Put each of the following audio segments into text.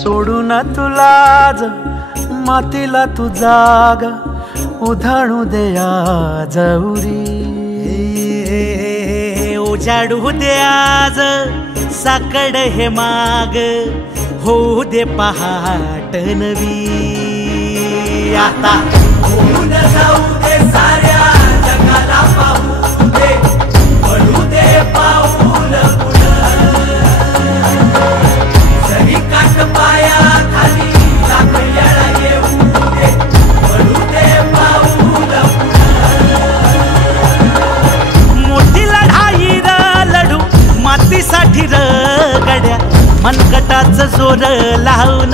सोडून तुला आज मातीला तू जाग उधाणू दे आज उरी उजाडू दे आज साकड हे माग होऊ दे पहाट नवी आता होऊन जाऊ दे साऱ्या जगाला पाहू दे पडू दे पाऊल जरी काट पाया खाली लाख येळा येऊ दे पडू दे पाऊल मोठी लढाई र लढू मातीसाठी र गड्या मनगटाचं जोर लावून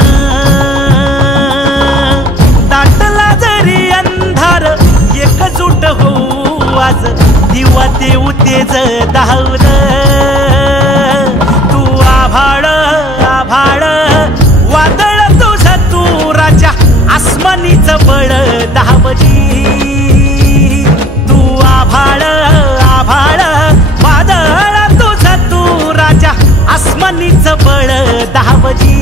दाटला जरी अंधार एकजूट होऊ आज दिवा देऊ तेज धावून तू आभाळ आभाळ वादळ तुझं तू राजा आसमानीचं बळ धावजी तू आभाळ आभाळ वादळ तुझं तू राजा आसमानीचं बळ धावजी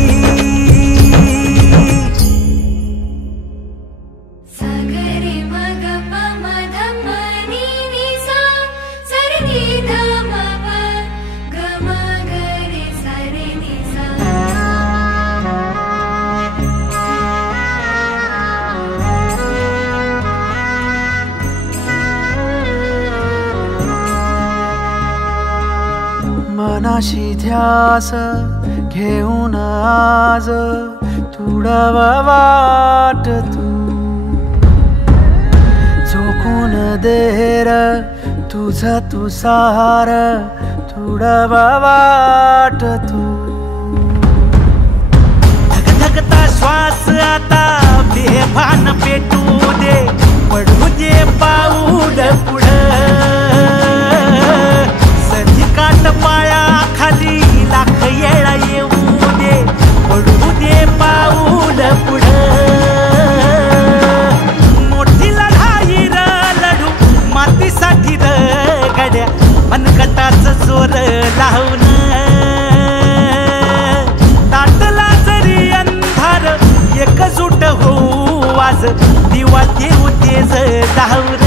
मनाशी ध्यास घेऊन आज तुडव वाट तू झोकून देर तुझ तू सार तुडव वाट तू धगधगता श्वास आता बेभान पेटू दे पडू दे पाऊल पुढं काट पाया खाली लाख येळा येऊ दे पडू दे पाऊल पुढं मोठी लढाई र लढू मातीसाठी र गड्या मनगटाचं जोर लावून दाटला जरी अंधार एकजूट होऊ आज दिवा देऊ तेज धावून